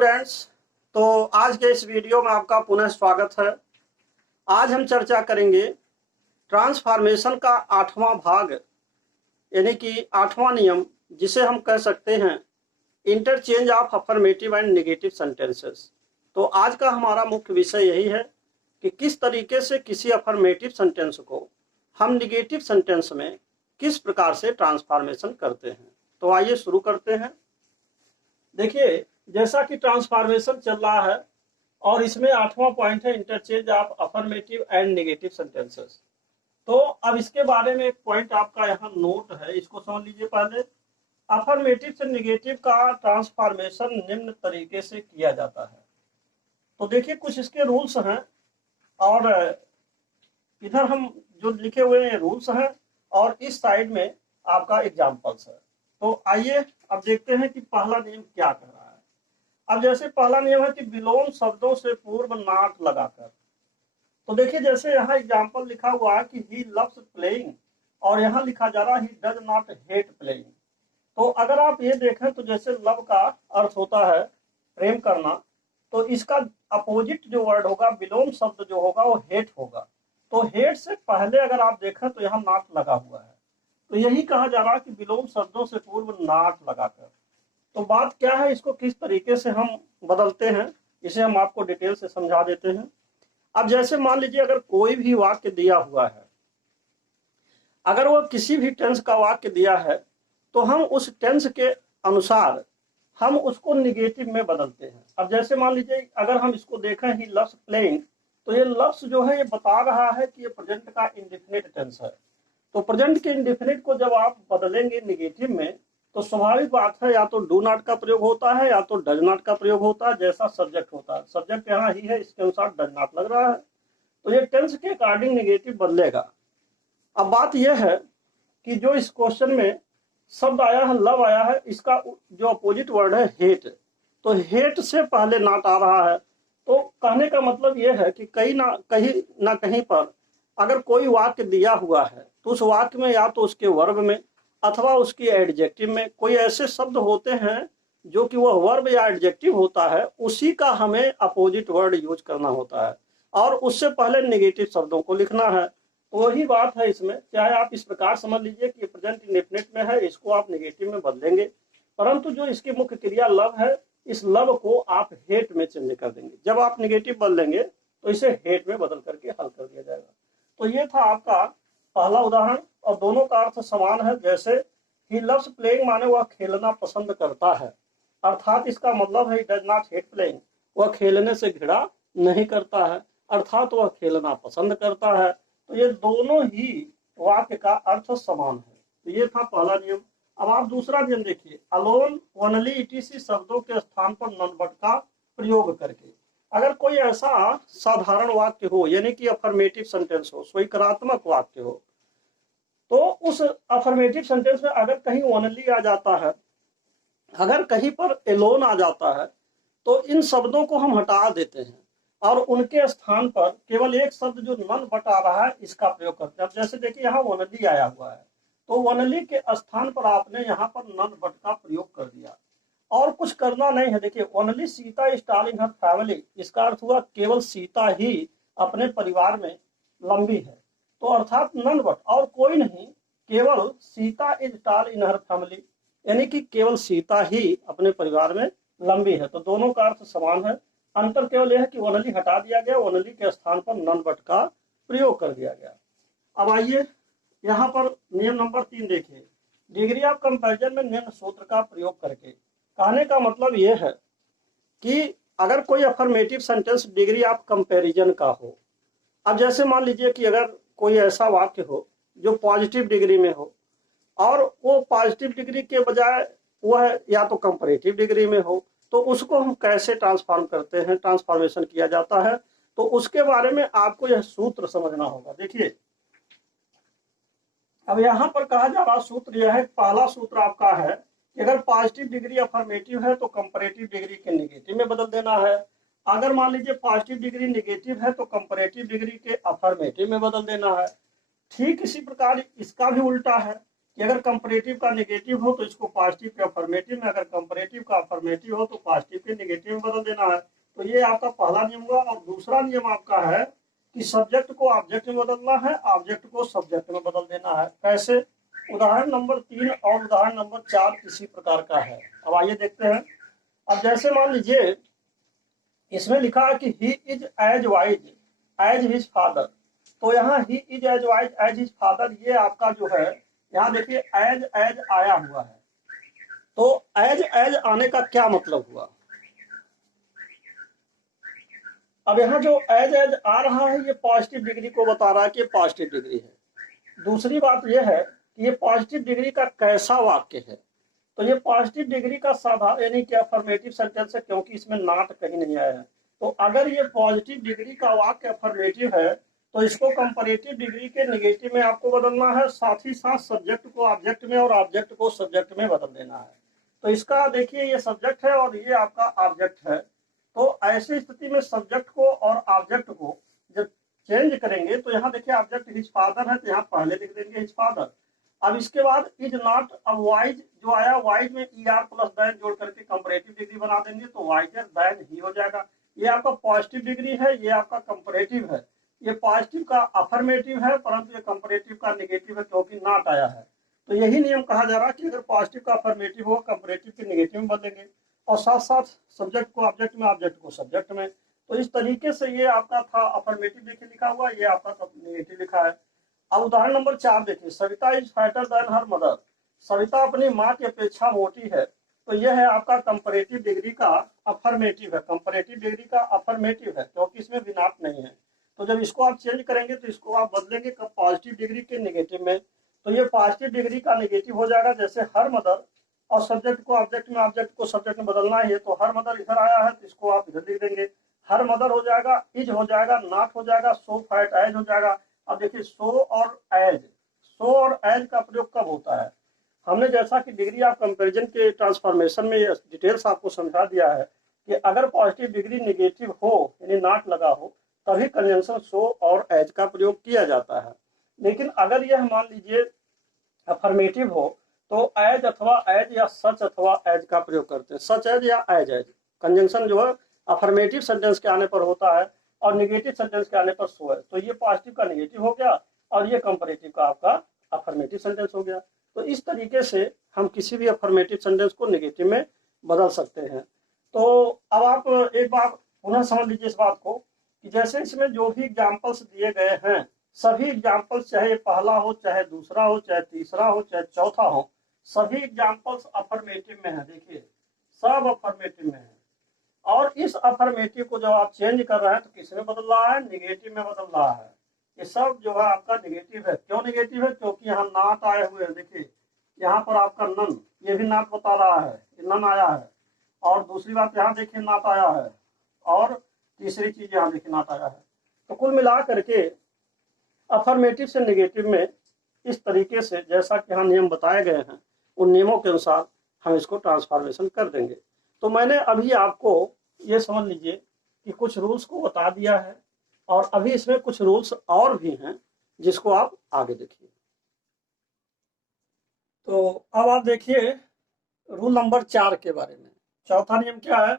Students, तो आज के इस वीडियो में आपका पुनः स्वागत है। आज हम चर्चा करेंगे ट्रांसफॉर्मेशन का 8वां भाग, यानी कि 8वां नियम, जिसे हम कह सकते हैं interchange of affirmative and negative sentences. तो आज का हमारा मुख्य विषय यही है कि किस तरीके से किसी अफर्मेटिव सेंटेंस को हम नेगेटिव सेंटेंस में किस प्रकार से ट्रांसफॉर्मेशन करते हैं। तो आइए शुरू करते हैं। देखिए, जैसा कि ट्रांसफॉर्मेशन चल रहा है और इसमें 8वां पॉइंट है interchange of affirmative and negative sentences. तो अब इसके बारे में एक पॉइंट आपका यहाँ नोट है, इसको समझ लीजिए। पहले अफर्मेटिव से नेगेटिव का ट्रांसफॉर्मेशन निम्न तरीके से किया जाता है। तो देखिए, कुछ इसके रूल्स हैं और इधर हम जो लिखे हुए हैं रूल्स हैं और इस साइड में आपका एग्जाम्पल्स है। तो आइए अब देखते हैं कि पहला नियम क्या कह रहा है। अब जैसे पहला नियम है कि विलोम शब्दों से पूर्व नॉट लगाकर। तो देखिए, जैसे यहाँ एग्जाम्पल लिखा हुआ है कि ही लव्स प्लेइंग और यहाँ लिखा जा रहा है he does not hate playing. तो अगर आप ये देखें तो जैसे लव का अर्थ होता है प्रेम करना, तो इसका अपोजिट जो वर्ड होगा, विलोम शब्द जो होगा, वो हेट होगा। तो हेट से पहले अगर आप देखें तो यहाँ नॉट लगा हुआ है। तो यही कहा जा रहा है कि विलोम शब्दों से पूर्व नॉट लगाकर। तो बात क्या है, इसको किस तरीके से हम बदलते हैं, इसे हम आपको डिटेल से समझा देते हैं। अब जैसे मान लीजिए, अगर कोई भी वाक्य दिया हुआ है, अगर वो किसी भी टेंस का वाक्य दिया है, तो हम उस टेंस के अनुसार हम उसको निगेटिव में बदलते हैं। अब जैसे मान लीजिए, अगर हम इसको देखें ही लव्स प्लेइंग, तो ये लव्स जो है ये बता रहा है कि ये प्रेजेंट का इंडेफिनिट टेंस है। तो प्रेजेंट के इंडेफिनिट को जब आप बदलेंगे निगेटिव में, तो स्वाभाविक बात है या तो डू नॉट का प्रयोग होता है या तो डज नॉट का प्रयोग होता है। जैसा सब्जेक्ट होता है, सब्जेक्ट यहाँ ही है, इसके अनुसार डज नॉट लग रहा है, तो ये टेंस के अकॉर्डिंग निगेटिव बदलेगा। अब बात यह है कि जो इस क्वेश्चन में शब्द आया है, लव आया है, इसका जो अपोजिट वर्ड है हेट, तो हेट से पहले नॉट आ रहा है। तो कहने का मतलब यह है कि कहीं ना कहीं पर अगर कोई वाक्य दिया हुआ है, तो उस वाक्य में या तो उसके वर्ब में अथवा उसकी एडजेक्टिव में कोई ऐसे शब्द होते हैं जो कि वह वर्ब या एडजेक्टिव होता है, उसी का हमें अपोजिट वर्ड यूज करना होता है और उससे पहले नेगेटिव शब्दों को लिखना है। तो वही बात है इसमें। चाहे आप इस प्रकार समझ लीजिए कि प्रेजेंट इंडेफिनिट में है, इसको आप नेगेटिव में बदलेंगे, परंतु जो इसकी मुख्य क्रिया लव है, इस लव को आप हेट में चेंज कर देंगे। जब आप नेगेटिव बदलेंगे तो इसे हेट में बदल करके हल कर दिया जाएगा। तो ये था आपका पहला उदाहरण और दोनों का अर्थ समान है। जैसे ही लव्स प्लेइंग माने वह खेलना पसंद करता है, अर्थात इसका मतलब है he does not hate playing, वह खेलने से घृणा नहीं करता है, अर्थात वह खेलना पसंद करता है। तो ये दोनों ही वाक्य का अर्थ समान है। तो ये था पहला नियम। अब आप दूसरा नियम देखिए, अलोन ओनली इटीसी शब्दों के स्थान पर नॉन बट का प्रयोग करके। अगर कोई ऐसा साधारण वाक्य हो, यानी कि अफर्मेटिव सेंटेंस हो, स्वीकारात्मक वाक्य हो, तो उस अफर्मेटिव सेंटेंस में अगर कहीं ओनली आ जाता है, अगर कहीं पर एलोन आ जाता है, तो इन शब्दों को हम हटा देते हैं और उनके स्थान पर केवल एक शब्द जो नन बट आ रहा है इसका प्रयोग करते हैं। अब जैसे देखिए, यहाँ ओनली आया हुआ है, तो ओनली के स्थान पर आपने यहाँ पर नन बट का प्रयोग कर दिया और कुछ करना नहीं है। देखिए, only Sita is tall in her family, इसका अर्थ हुआ केवल सीता ही अपने परिवार में लंबी है। तो अर्थात नन बट और कोई नहीं, केवल Sita is tall in her family, यानी कि केवल सीता ही अपने परिवार में लंबी है। तो दोनों का अर्थ समान है, अंतर केवल यह है कि ओनली हटा दिया गया, ओनली के स्थान पर नन बट का प्रयोग कर दिया गया। अब आइए यहाँ पर नियम नंबर 3 देखिए, डिग्री ऑफ कंपैरिजन में निम्न सूत्र का प्रयोग करके। कहने का मतलब यह है कि अगर कोई affirmative sentence degree of comparison का हो, अब जैसे मान लीजिए कि अगर कोई ऐसा वाक्य हो जो पॉजिटिव डिग्री में हो और वो पॉजिटिव डिग्री के बजाय वह या तो कंपैरेटिव डिग्री में हो, तो उसको हम कैसे ट्रांसफॉर्म करते हैं, ट्रांसफॉर्मेशन किया जाता है, तो उसके बारे में आपको यह सूत्र समझना होगा। देखिए, अब यहाँ पर कहा जा रहा सूत्र यह है, पहला सूत्र आपका है कि अगर पॉजिटिव डिग्री अफर्मेटिव है तो कंपैरेटिव डिग्री के नेगेटिव में बदल देना है। अगर मान लीजिए पॉजिटिव डिग्री नेगेटिव है तो कंपैरेटिव डिग्री के अफर्मेटिव में बदल देना है। ठीक इसी प्रकार इसका भी उल्टा है कि अगर कंपैरेटिव का नेगेटिव हो तो इसको पॉजिटिव के अफर्मेटिव में, अगर कंपैरेटिव का अफर्मेटिव हो तो पॉजिटिव के नेगेटिव में बदल देना है। तो ये आपका पहला नियम हुआ। और दूसरा नियम आपका है कि सब्जेक्ट को ऑब्जेक्ट में बदलना है, ऑब्जेक्ट को सब्जेक्ट में बदल देना है। कैसे? उदाहरण नंबर 3 और उदाहरण नंबर 4 इसी प्रकार का है। अब आइए देखते हैं। अब जैसे मान लीजिए इसमें लिखा है कि he is as wise as his father. तो यहाँ he is as wise as his father, ये आपका जो है यहाँ देखिए एज एज आया हुआ है। तो एज एज आने का क्या मतलब हुआ? अब यहाँ जो एज एज आ रहा है ये पॉजिटिव डिग्री को बता रहा है कि पॉजिटिव डिग्री है। दूसरी बात यह है कि ये पॉजिटिव डिग्री का कैसा वाक्य है। तो ये पॉजिटिव डिग्री का साधारण यानी कि अफर्मेटिव सेंटेंस है, क्योंकि इसमें नॉट कहीं नहीं आया है। तो अगर ये पॉजिटिव डिग्री का वाक्य अफर्मेटिव है तो इसको कंपैरेटिव डिग्री के नेगेटिव में आपको बदलना है, साथ ही साथ सब्जेक्ट को ऑब्जेक्ट में और ऑब्जेक्ट को सब्जेक्ट में बदल देना है। तो इसका देखिए ये सब्जेक्ट है और ये आपका ऑब्जेक्ट है। तो ऐसी स्थिति में सब्जेक्ट को और ऑब्जेक्ट को जब चेंज करेंगे तो यहाँ देखिए ऑब्जेक्ट हिज फादर है तो यहाँ पहले लिख देंगे हिज फादर। अब इसके बाद इज नॉट, अब वाइज जो आया वाइज में er प्लस दैन जोड़ करके कंपैरेटिव डिग्री बना देंगे तो वाइजर दैन ही हो जाएगा। ये आपका पॉजिटिव डिग्री है, ये आपका कंपैरेटिव है। ये पॉजिटिव का अफर्मेटिव है परंतु ये कंपैरेटिव का नेगेटिव है क्योंकि नॉट आया है। तो यही नियम कहा जा रहा है कि अगर पॉजिटिव का अफर्मेटिव हो कंपैरेटिव के नेगेटिव में बदलेंगे और साथ साथ सब्जेक्ट को ऑब्जेक्ट में, ऑब्जेक्ट को सब्जेक्ट में। तो इस तरीके से ये आपका था अफर्मेटिव देखिए लिखा हुआ, ये आपका नेगेटिव लिखा है। अब उदाहरण नंबर 4 देखिए, Savita is fatter than her mother. Savita अपनी माँ की अपेक्षा मोटी है। तो यह है आपका कंपैरेटिव डिग्री का अफर्मेटिव है, कंपैरेटिव डिग्री का अफर्मेटिव है क्योंकि इसमें भी नॉट नहीं है। तो जब इसको आप चेंज करेंगे तो इसको आप बदलेंगे कब? पॉजिटिव डिग्री के नेगेटिव में। तो ये पॉजिटिव डिग्री का नेगेटिव हो जाएगा। जैसे हर मदर और सब्जेक्ट को ऑब्जेक्ट में, ऑब्जेक्ट को सब्जेक्ट में बदलना है तो हर मदर इधर आया है तो इसको आप इधर लिख देंगे। हर मदर हो जाएगा, इज हो जाएगा, नॉट हो जाएगा, सो फैट एज हो जाएगा। अब देखिए सो और एज का प्रयोग कब होता है? हमने जैसा कि डिग्री ऑफ कंपैरिजन के ट्रांसफॉर्मेशन में डिटेल्स आपको समझा दिया है कि अगर पॉजिटिव डिग्री नेगेटिव हो यानी नॉट लगा हो तभी कंजंक्शन सो और एज का प्रयोग किया जाता है। लेकिन अगर यह मान लीजिए अफर्मेटिव हो तो एज अथवा एज या सच अथवा एज का प्रयोग करते हैं। सच एज या एज एज कंजंक्शन जो है अफर्मेटिव सेंटेंस के आने पर होता है और नेगेटिव सेंटेंस के आने पर सो है। तो ये पॉजिटिव का नेगेटिव हो गया और ये कंपैरेटिव का आपका अफर्मेटिव सेंटेंस हो गया। तो इस तरीके से हम किसी भी अफर्मेटिव सेंटेंस को नेगेटिव में बदल सकते हैं। तो अब आप एक बार पुनः समझ लीजिए इस बात को कि जैसे इसमें जो भी एग्जाम्पल्स दिए गए हैं सभी एग्जाम्पल्स, चाहे पहला हो, चाहे दूसरा हो, चाहे तीसरा हो, चाहे चौथा हो, सभी एग्जाम्पल्स अफर्मेटिव में है। देखिए सब अफर्मेटिव में है। और इस अफर्मेटिव को जब आप चेंज कर रहे हैं तो किस में बदल रहा है? नेगेटिव में बदल रहा है। ये सब जो है आपका नेगेटिव है। क्यों नेगेटिव है? क्योंकि यहाँ नॉट आए हुए हैं। देखिए यहाँ पर आपका नन, ये भी नॉट बता रहा है, नन आया है। और दूसरी बात यहाँ देखिए नॉट आया है और तीसरी चीज यहाँ देखिए नॉट आया है। तो कुल मिला करके अफर्मेटिव से नेगेटिव में इस तरीके से जैसा कि यहाँ नियम बताए गए हैं उन नियमों के अनुसार हम इसको ट्रांसफॉर्मेशन कर देंगे। तो मैंने अभी आपको ये समझ लीजिए कि कुछ रूल्स को बता दिया है और अभी इसमें कुछ रूल्स और भी हैं जिसको आप आगे देखिए। तो अब आप देखिए रूल नंबर 4 के बारे में। चौथा नियम क्या है?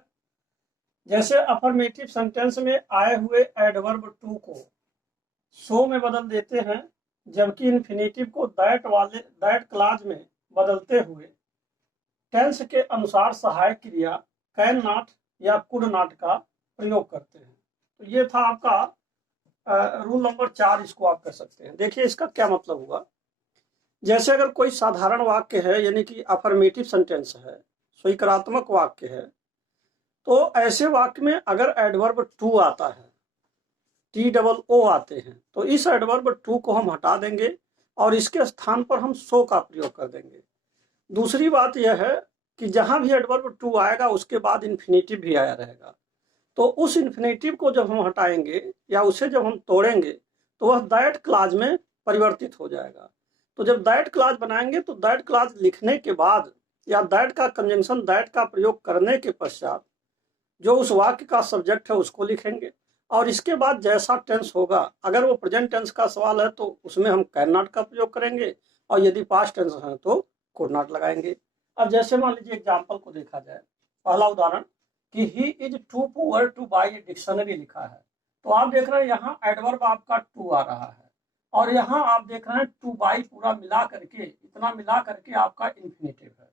जैसे अफर्मेटिव सेंटेंस में आए हुए एडवर्ब टू को सो में बदल देते हैं जबकि इन्फिनेटिव को दैट क्लॉज में बदलते हुए टेंस के अनुसार सहायक क्रिया कैन नॉट या कुड नॉट का प्रयोग करते हैं। तो ये था आपका रूल नंबर 4, इसको आप कर सकते हैं। देखिए इसका क्या मतलब हुआ। जैसे अगर कोई साधारण वाक्य है यानी कि अफर्मेटिव सेंटेंस है, स्वीकारात्मक वाक्य है, तो ऐसे वाक्य में अगर एडवर्ब टू आता है, TOO आते हैं, तो इस एडवर्ब टू को हम हटा देंगे और इसके स्थान पर हम सो का प्रयोग कर देंगे। दूसरी बात यह है कि जहां भी एडवर्ब टू आएगा उसके बाद इन्फिनेटिव भी आया रहेगा। तो उस इन्फिनेटिव को जब हम हटाएंगे या उसे जब हम तोड़ेंगे तो वह दैट क्लॉज में परिवर्तित हो जाएगा। तो जब दैट क्लॉज बनाएंगे तो दैट क्लॉज लिखने के बाद या दैट का कंजंक्शन दैट का प्रयोग करने के पश्चात जो उस वाक्य का सब्जेक्ट है उसको लिखेंगे और इसके बाद जैसा टेंस होगा, अगर वो प्रेजेंट टेंस का सवाल है तो उसमें हम कैन नॉट का प्रयोग करेंगे और यदि पास्ट टेंस है तो कुड नॉट लगाएंगे। अब जैसे मान लीजिए एग्जाम्पल को देखा जाए, पहला उदाहरण कि he is too poor to buy a dictionary लिखा है, तो आप देख रहे हैं यहाँ एडवर्ब आपका टू आ रहा है, और यहाँ आप देख रहे हैं टू बाई पूरा मिला करके, इतना मिला करके आपका इन्फिनेटिव है।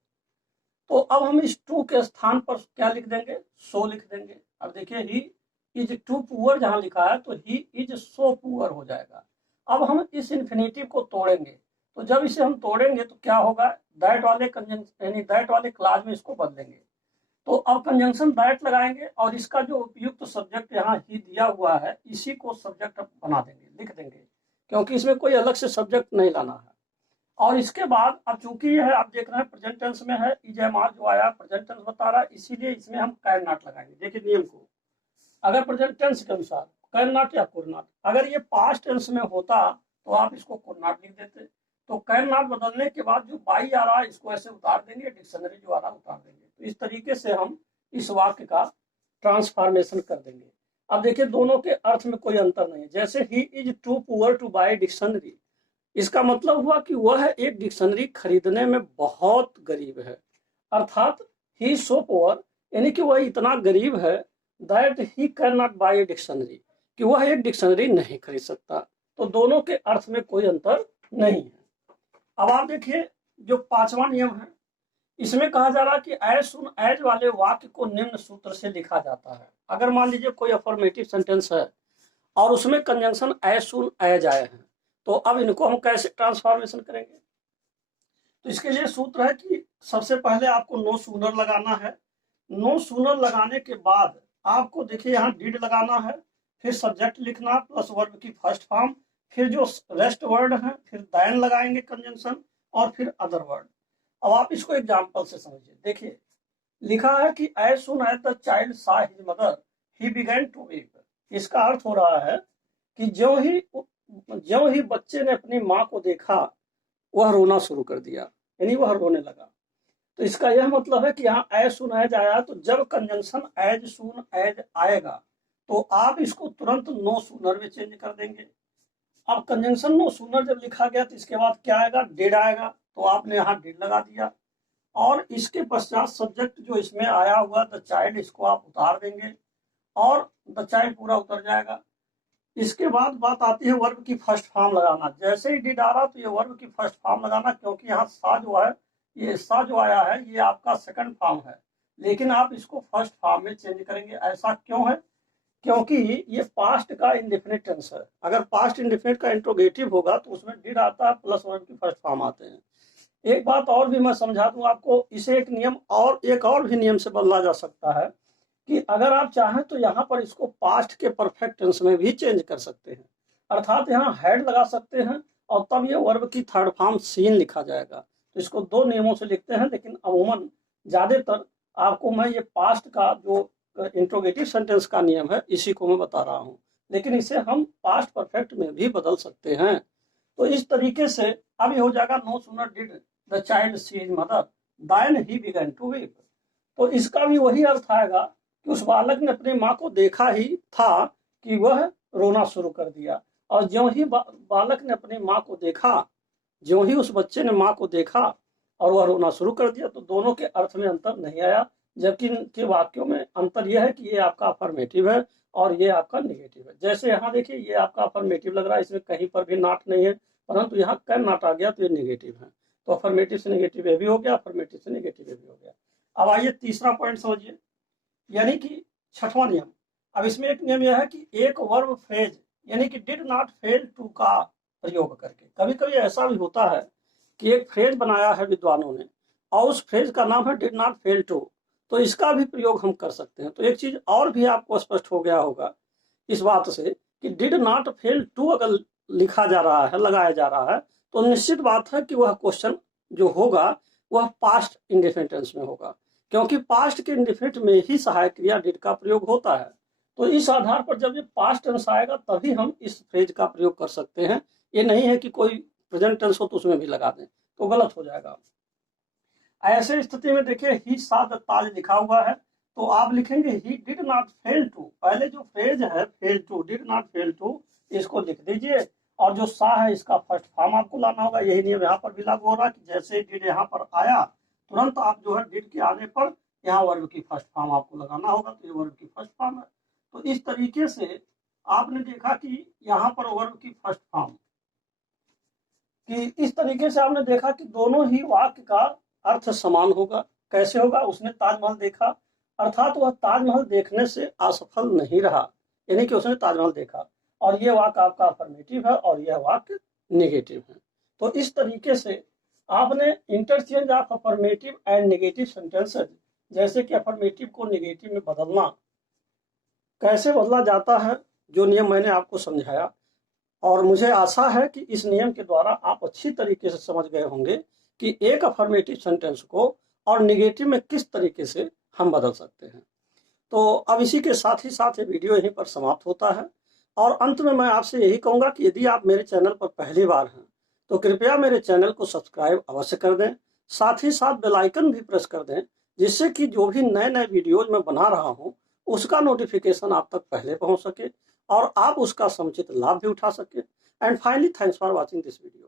तो अब हम इस टू के स्थान पर क्या लिख देंगे, सो लिख देंगे। अब देखिए ही इज टू पुअर जहां लिखा है तो ही इज सो पुअर हो जाएगा। अब हम इस इन्फिनेटिव को तोड़ेंगे, तो जब इसे हम तोड़ेंगे तो क्या होगा, दैट वाले कंजंक्शन यानी दैट वाले क्लास में इसको बदलेंगे। तो अब कंजंक्शन दैट लगाएंगे और इसका जो उपयुक्त सब्जेक्ट यहाँ ही दिया हुआ है इसी को सब्जेक्ट बना देंगे, लिख देंगे, क्योंकि इसमें कोई अलग से सब्जेक्ट नहीं लाना है। और इसके बाद अब चूंकि यह है आप देख रहे हैं प्रेजेंट टेंस में है, इज एम आर जो आया प्रेजेंट टेंस बता रहा है, इसीलिए इसमें हम कैन नॉट लगाएंगे। देखिए नियम को, अगर प्रेजेंट टेंस के अनुसार कैन नॉट या कुड नॉट, अगर ये पास्ट टेंस में होता तो आप इसको कुड नॉट लिख देते। तो कैन नॉट बदलने के बाद जो बाई आ रहा है इसको ऐसे उतार देंगे, डिक्शनरी जो आ रहा है उतार देंगे। तो इस तरीके से हम इस वाक्य का ट्रांसफॉर्मेशन कर देंगे। अब देखिए दोनों के अर्थ में कोई अंतर नहीं है। जैसे he is too poor to buy dictionary, इसका मतलब हुआ कि वह एक डिक्शनरी खरीदने में बहुत गरीब है, अर्थात ही सो पुअर यानी कि वह इतना गरीब है that he can not by a dictionary, कि वह एक डिक्शनरी नहीं खरीद सकता। तो दोनों के अर्थ में कोई अंतर नहीं है। अब आप देखिए जो पांचवा नियम है, इसमें कहा जा रहा कि एज सुन एज वाले वाक्य को निम्न सूत्र से लिखा जाता है। अगर मान लीजिए कोई अफर्मेटिव सेंटेंस है और उसमें कंजंक्शन एज सुन एज आए हैं, तो अब इनको हम कैसे ट्रांसफॉर्मेशन करेंगे। तो इसके लिए सूत्र है कि सबसे पहले आपको नो सूनर लगाना है। नो सूनर लगाने के बाद आपको देखिए यहाँ डिड लगाना है, फिर सब्जेक्ट लिखना प्लस वर्ब की फर्स्ट फॉर्म, फिर जो रेस्ट वर्ड है फिर दैन लगाएंगे कंजंक्शन, और फिर अदर वर्ड। अब आप इसको एग्जाम्पल से समझिए। देखिए लिखा है कि as soon as the child saw his mother he began to weep. इसका अर्थ हो रहा है कि ज्यों ही बच्चे ने अपनी माँ को देखा वह रोना शुरू कर दिया, यानी वह रोने लगा। तो इसका यह मतलब है कि यहाँ एज सुन एज आया, तो जब कंजंक्शन एज सुन एज आएगा तो आप इसको तुरंत नो सूनर में चेंज कर देंगे। अब कंजंक्शन नो सूनर जब लिखा गया तो इसके बाद क्या आएगा, डिड आएगा, तो आपने यहाँ डिड लगा दिया, और इसके पश्चात सब्जेक्ट जो इसमें आया हुआ द चाइल्ड इसको आप उतार देंगे और द चाइल्ड पूरा उतर जाएगा। इसके बाद बात आती है वर्ब की फर्स्ट फॉर्म लगाना। जैसे ही डिड आ रहा तो ये वर्ब की फर्स्ट फॉर्म लगाना, क्योंकि यहाँ सा जो है, ये सा जो आया है ये आपका सेकंड फॉर्म है, लेकिन आप इसको फर्स्ट फॉर्म में चेंज करेंगे। ऐसा क्यों है, क्योंकि ये पास्ट का इंडेफिनिट टेंस है। अगर पास्ट इंडेफिनिट का इंट्रोगेटिव होगा तो उसमें डिड आता है प्लस वर्ब की फर्स्ट फॉर्म आते हैं। एक बात और भी मैं समझा दूं आपको, इसे एक नियम और एक और भी नियम से बदला जा सकता है कि अगर आप चाहें तो यहाँ पर इसको पास्ट के परफेक्ट टेंस में भी चेंज कर सकते हैं, अर्थात यहाँ हैड लगा सकते हैं और तब ये वर्ब की थर्ड फॉर्म सीन लिखा जाएगा। तो इसको दो नियमों से लिखते हैं, लेकिन अमूमन ज्यादातर आपको मैं ये पास्ट का जो इंट्रोगेटिव सेंटेंस का नियम है इसी को मैं बता रहा हूँ, लेकिन इसे हम पास्ट परफेक्ट में भी बदल सकते हैं। तो इस तरीके से अब ये हो जाएगा no sooner did the child see his mother than he began to weep. तो इसका भी वही अर्थ आएगा कि उस बालक ने अपनी माँ को देखा ही था कि वह रोना शुरू कर दिया, और ज्यों ही बालक ने अपनी माँ को देखा, ज्यों ही उस बच्चे ने माँ को देखा और वह रोना शुरू कर दिया। तो दोनों के अर्थ में अंतर नहीं आया, जबकि इनके वाक्यों में अंतर यह है कि ये आपका अफर्मेटिव है और ये आपका निगेटिव है। जैसे यहाँ देखिए ये आपका अफर्मेटिव लग रहा है, इसमें कहीं पर भी नॉट नहीं है, परंतु यहाँ कैन नॉट आ गया तो ये निगेटिव है। तो अफर्मेटिव से निगेटिव ये भी हो गया, अफर्मेटिव से निगेटिव ये भी हो गया। अब आइए तीसरा पॉइंट समझिए, यानी कि छठवां नियम। अब इसमें एक नियम यह है कि एक वर्ब फ्रेज यानी कि डिड नॉट फेल टू का प्रयोग करके, कभी कभी ऐसा भी होता है कि एक फ्रेज बनाया है विद्वानों ने और उस फ्रेज का नाम है डिड नॉट फेल टू, तो इसका भी प्रयोग हम कर सकते हैं। तो एक चीज और भी आपको स्पष्ट हो गया होगा इस बात से कि डिड नॉट फेल टू अगर लिखा जा रहा है, लगाया जा रहा है, तो निश्चित बात है कि वह क्वेश्चन जो होगा वह पास्ट इंडेफिनिट टेंस में होगा, क्योंकि पास्ट के इंडेफिनिट में ही सहायक क्रिया डिड का प्रयोग होता है। तो इस आधार पर जब ये पास्ट टेंस आएगा तभी हम इस फ्रेज का प्रयोग कर सकते हैं। ये नहीं है कि कोई प्रेजेंट टेंस हो तो उसमें भी लगा दें, तो गलत हो जाएगा। ऐसे स्थिति में देखिए ही सा द ताज लिखा हुआ है, तो आप लिखेंगे he did not fail to, पहले जो फ्रेज है fail to, did not fail to, इसको लिख दीजिए और जो सा है इसका फर्स्ट फॉर्म आपको लाना होगा। यही नियम यहाँ पर भी लागू हो रहा है कि जैसे डिड यहाँ पर आया तुरंत आप जो है डिड के आने पर यहाँ वर्ब की फर्स्ट फॉर्म आपको लगाना होगा। तो ये वर्ब की फर्स्ट फॉर्म है। तो इस तरीके से आपने देखा कि यहाँ पर वर्ब की फर्स्ट फॉर्म कि इस तरीके से आपने देखा कि दोनों ही वाक्य का अर्थ समान होगा। कैसे होगा? उसने ताजमहल देखा अर्थात वह ताजमहल देखने से असफल नहीं रहा, यानी कि उसने ताजमहल देखा, और यह वाक्य आपका अफर्मेटिव है और यह वाक्य नेगेटिव है। तो इस तरीके से आपने interchange of affirmative and negative sentences, जैसे कि अफर्मेटिव को नेगेटिव में बदलना कैसे बदला जाता है, जो नियम मैंने आपको समझाया, और मुझे आशा है कि इस नियम के द्वारा आप अच्छी तरीके से समझ गए होंगे कि एक अफर्मेटिव सेंटेंस को और नेगेटिव में किस तरीके से हम बदल सकते हैं। तो अब इसी के साथ ही साथ ये वीडियो यहीं पर समाप्त होता है, और अंत में मैं आपसे यही कहूँगा कि यदि आप मेरे चैनल पर पहली बार हैं तो कृपया मेरे चैनल को सब्सक्राइब अवश्य कर दें, साथ ही साथ बेल आइकन भी प्रेस कर दें, जिससे कि जो भी नए नए वीडियोज मैं बना रहा हूँ उसका नोटिफिकेशन आप तक पहले पहुँच सके और आप उसका समुचित लाभ भी उठा सके। And finally, thanks for watching this video.